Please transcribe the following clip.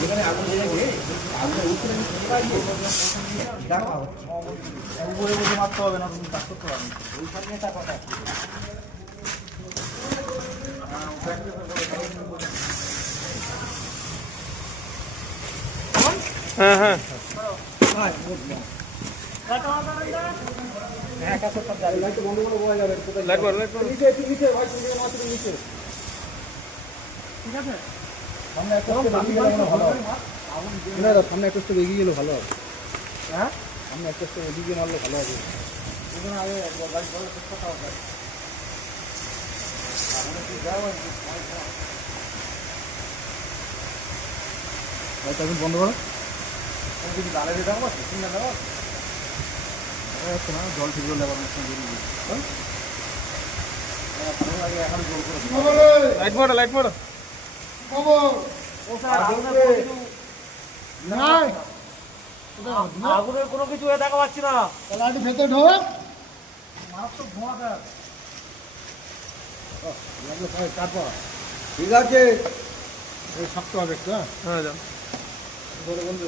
যেখানে আগুন লেগে আগুনের উপরে উপরে বসে মারতে হবে না, তুমি কাজ করতে পারবে ওই সামনে কথা। হ্যাঁ হ্যাঁ সামনে একটা স্টেপ এগিয়ে গেলে ভালো হবে। হ্যাঁ সামনে একটা স্টেপ এগিয়ে মারলে ভালো হবে। আগে এখন বন্ধ করো। কিছু ডালে দিতে হবে না, দেওয়া না, জল ঠিক করলে লাইট পড়ো লাইট পড়ো। আগুনের কোনো কিছু দেখা পাচ্ছি না। ভেতরে ঢোক ঠিক আছে, শক্ত হবে একটু। হ্যাঁ যাও বন্ধু